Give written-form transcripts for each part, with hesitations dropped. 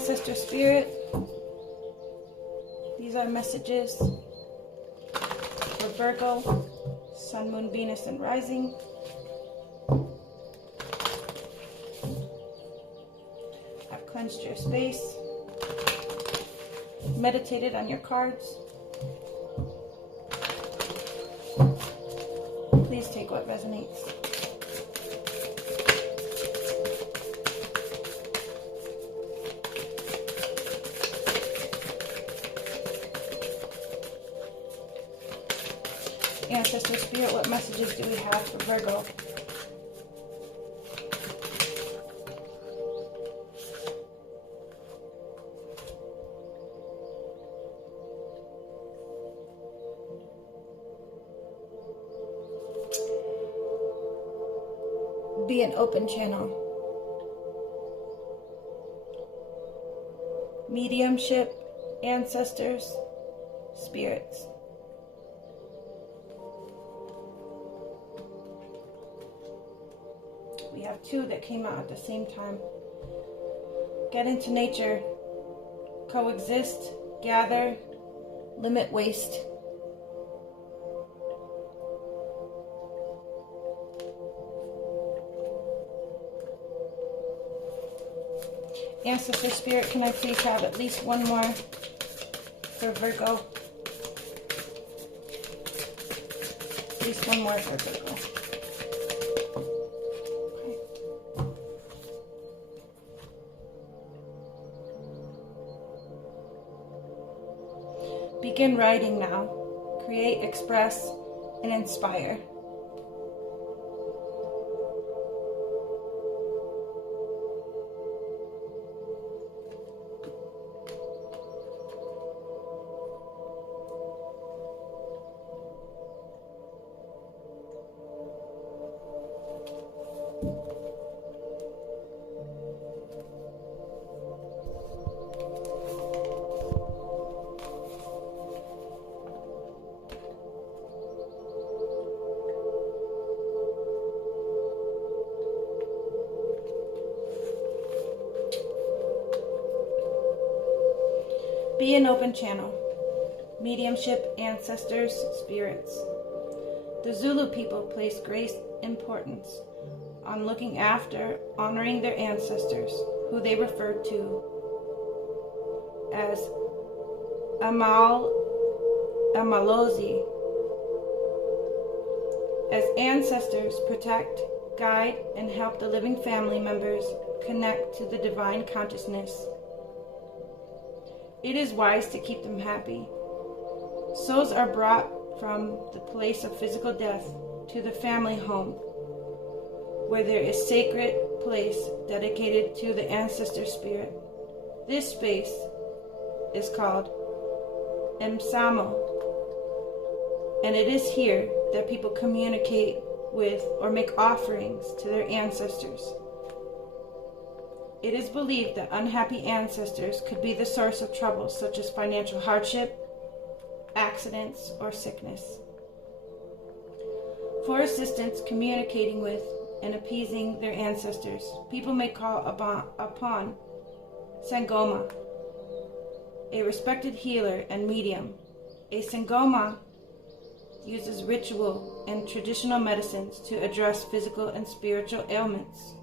Ancestor Spirit, these are messages for Virgo, Sun, Moon, Venus, and Rising. I've cleansed your space, meditated on your cards. Please take what resonates. Ancestor Spirit, what messages do we have for Virgo? Be an open channel. Mediumship, ancestors, spirits. We have two that came out at the same time. Get into nature. Coexist, gather, limit waste. Ancestor Spirit, can I please have at least one more for Virgo? At least one more for Virgo. Okay. Begin writing now. Create, express, and inspire. Be an open channel. Mediumship, ancestors, spirits. The Zulu people place great importance on looking after, honoring their ancestors, who they refer to as Amalozi. As ancestors protect, guide, and help the living family members connect to the divine consciousness. It is wise to keep them happy. Souls are brought from the place of physical death to the family home, where there is sacred place dedicated to the ancestor spirit. This space is called Msamo, and it is here that people communicate with or make offerings to their ancestors. It is believed that unhappy ancestors could be the source of troubles such as financial hardship, accidents, or sickness. For assistance communicating with and appeasing their ancestors, people may call upon Sangoma, a respected healer and medium. A Sangoma uses ritual and traditional medicines to address physical and spiritual ailments.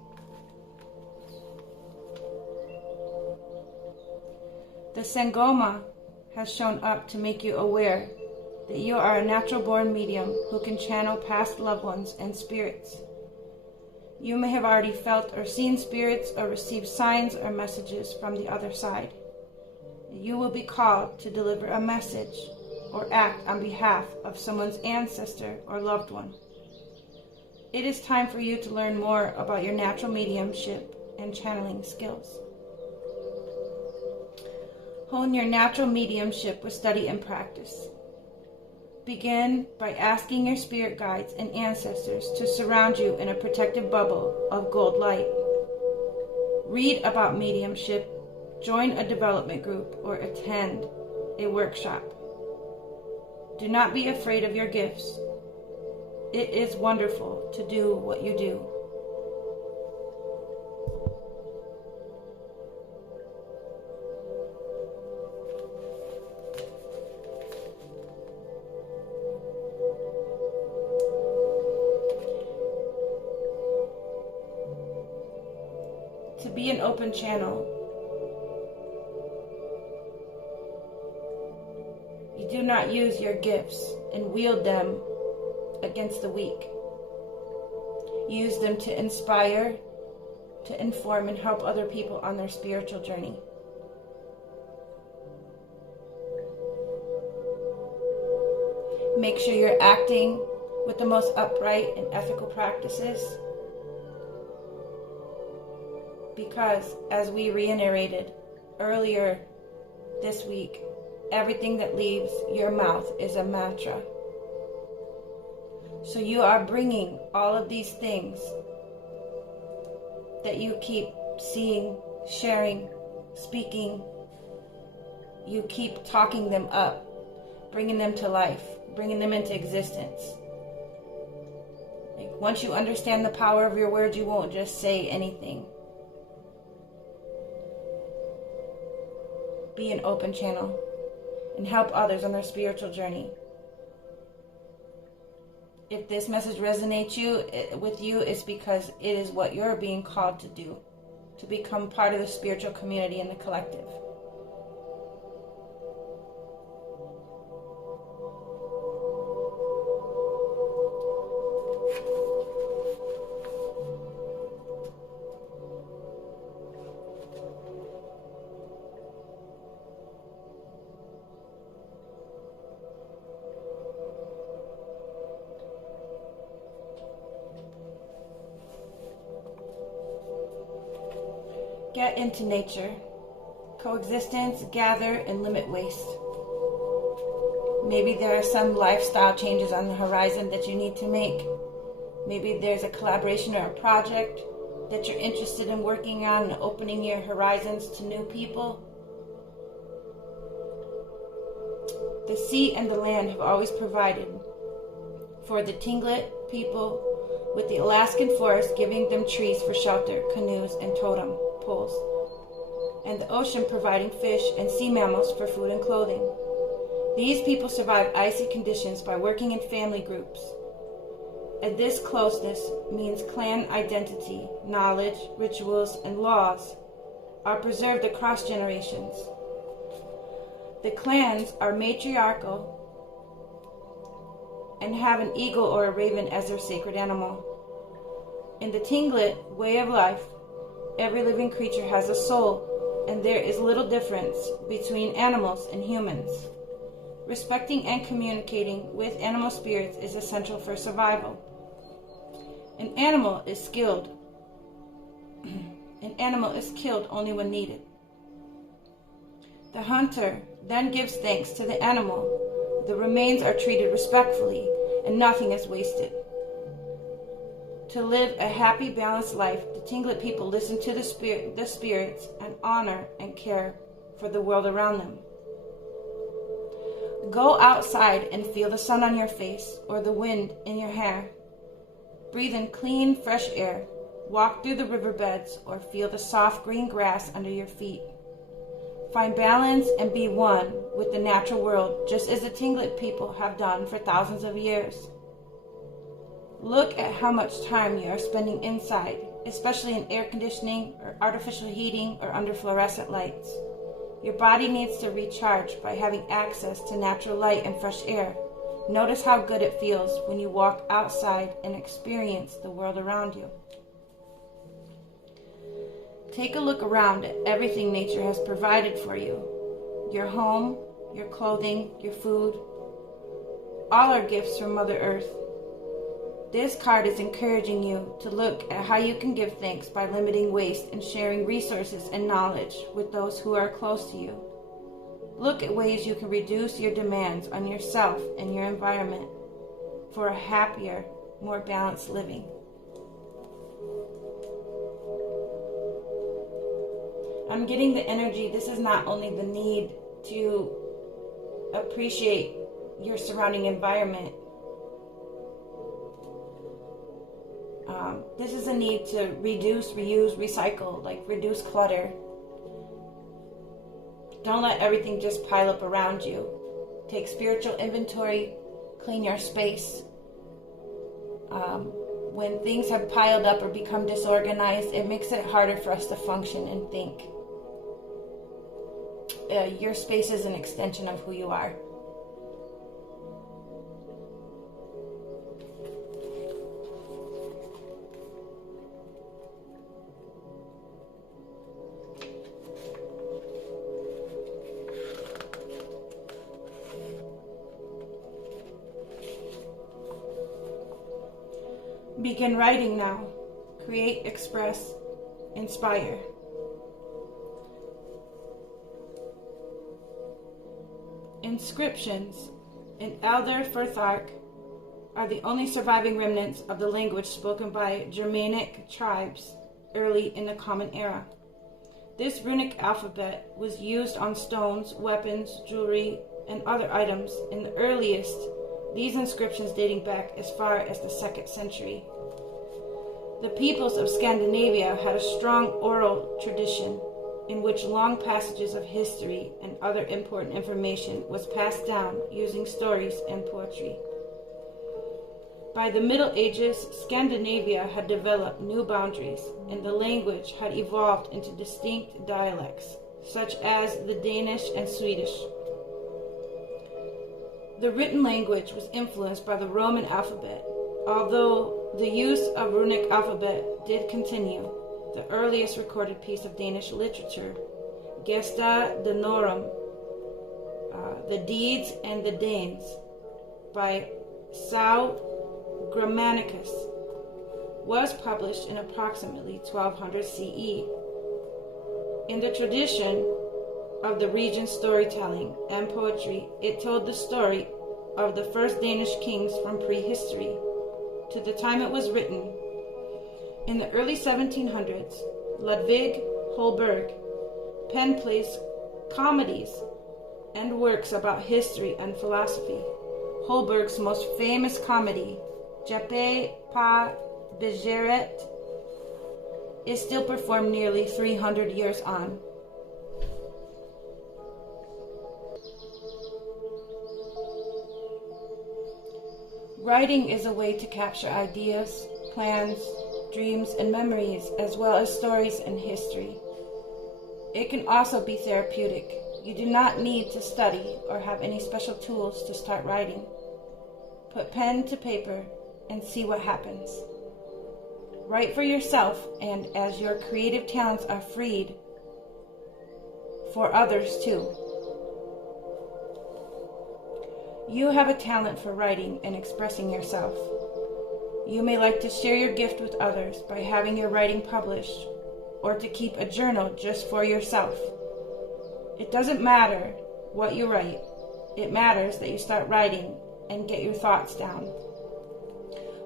The Sangoma has shown up to make you aware that you are a natural-born medium who can channel past loved ones and spirits. You may have already felt or seen spirits or received signs or messages from the other side. You will be called to deliver a message or act on behalf of someone's ancestor or loved one. It is time for you to learn more about your natural mediumship and channeling skills. Hone your natural mediumship with study and practice. Begin by asking your spirit guides and ancestors to surround you in a protective bubble of gold light. Read about mediumship, join a development group, or attend a workshop. Do not be afraid of your gifts. It is wonderful to do what you do. to be an open channel. You do not use your gifts and wield them against the weak. Use them to inspire, to inform, and help other people on their spiritual journey. Make sure you're acting with the most upright and ethical practices, because as we reiterated earlier this week, everything that leaves your mouth is a mantra. So you are bringing all of these things that you keep seeing, sharing, speaking, you keep talking them up, bringing them to life, bringing them into existence. Like, once you understand the power of your words, you won't just say anything. Be an open channel and help others on their spiritual journey. If this message resonates with you, it's because it is what you're being called to do, to become part of the spiritual community and the collective. Get into nature. Coexistence, gather, and limit waste. Maybe there are some lifestyle changes on the horizon that you need to make. Maybe there's a collaboration or a project that you're interested in working on and opening your horizons to new people. The sea and the land have always provided for the Tlingit people, with the Alaskan forest giving them trees for shelter, canoes, and totem poles, and the ocean providing fish and sea mammals for food and clothing. These people survive icy conditions by working in family groups. And this closeness means clan identity, knowledge, rituals, and laws are preserved across generations. The clans are matriarchal and have an eagle or a raven as their sacred animal. In the Tlingit way of life, every living creature has a soul, and there is little difference between animals and humans. Respecting and communicating with animal spirits is essential for survival. An animal is skilled. An animal is killed only when needed. The hunter then gives thanks to the animal. The remains are treated respectfully, and nothing is wasted. To live a happy, balanced life, the Tlingit people listen to the spirits and honor and care for the world around them. Go outside and feel the sun on your face or the wind in your hair. Breathe in clean, fresh air. Walk through the riverbeds or feel the soft green grass under your feet. Find balance and be one with the natural world, just as the Tlingit people have done for thousands of years. Look at how much time you are spending inside, especially in air conditioning or artificial heating or under fluorescent lights. Your body needs to recharge by having access to natural light and fresh air. Notice how good it feels when you walk outside and experience the world around you. Take a look around at everything nature has provided for you. Your home, your clothing, your food. All are gifts from Mother Earth. This card is encouraging you to look at how you can give thanks by limiting waste and sharing resources and knowledge with those who are close to you. Look at ways you can reduce your demands on yourself and your environment for a happier, more balanced living. I'm getting the energy. This is not only the need to appreciate your surrounding environment. This is a need to reduce, reuse, recycle, like reduce clutter. Don't let everything just pile up around you. Take spiritual inventory, clean your space. when things have piled up or become disorganized, it makes it harder for us to function and think. Your space is an extension of who you are. Begin writing now. Create, express, inspire. Inscriptions in Elder Furthark are the only surviving remnants of the language spoken by Germanic tribes early in the Common Era. This runic alphabet was used on stones, weapons, jewelry, and other items in the earliest, these inscriptions dating back as far as the 2nd century. The peoples of Scandinavia had a strong oral tradition in which long passages of history and other important information was passed down using stories and poetry. By the Middle Ages, Scandinavia had developed new boundaries, and the language had evolved into distinct dialects, such as the Danish and Swedish. The written language was influenced by the Roman alphabet, although the use of runic alphabet did continue. The earliest recorded piece of Danish literature, Gesta Danorum, The Deeds and the Danes, by Sau Grammaticus, was published in approximately 1200 CE. In the tradition of the region's storytelling and poetry, it told the story of the first Danish kings from prehistory to the time it was written. In the early 1700s, Ludwig Holberg penned plays, comedies, and works about history and philosophy. Holberg's most famous comedy, Jappe pa Begeret, is still performed nearly 300 years on. Writing is a way to capture ideas, plans, dreams, and memories, as well as stories and history. It can also be therapeutic. You do not need to study or have any special tools to start writing. Put pen to paper and see what happens. Write for yourself, and as your creative talents are freed, for others too. You have a talent for writing and expressing yourself. You may like to share your gift with others by having your writing published, or to keep a journal just for yourself. It doesn't matter what you write. It matters that you start writing and get your thoughts down.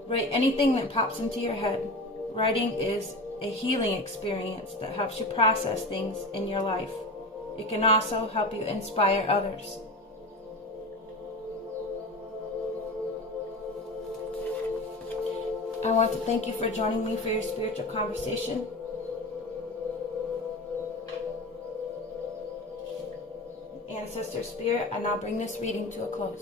Write anything that pops into your head. Writing is a healing experience that helps you process things in your life. It can also help you inspire others. I want to thank you for joining me for your spiritual conversation. Ancestor Spirit, I now bring this reading to a close.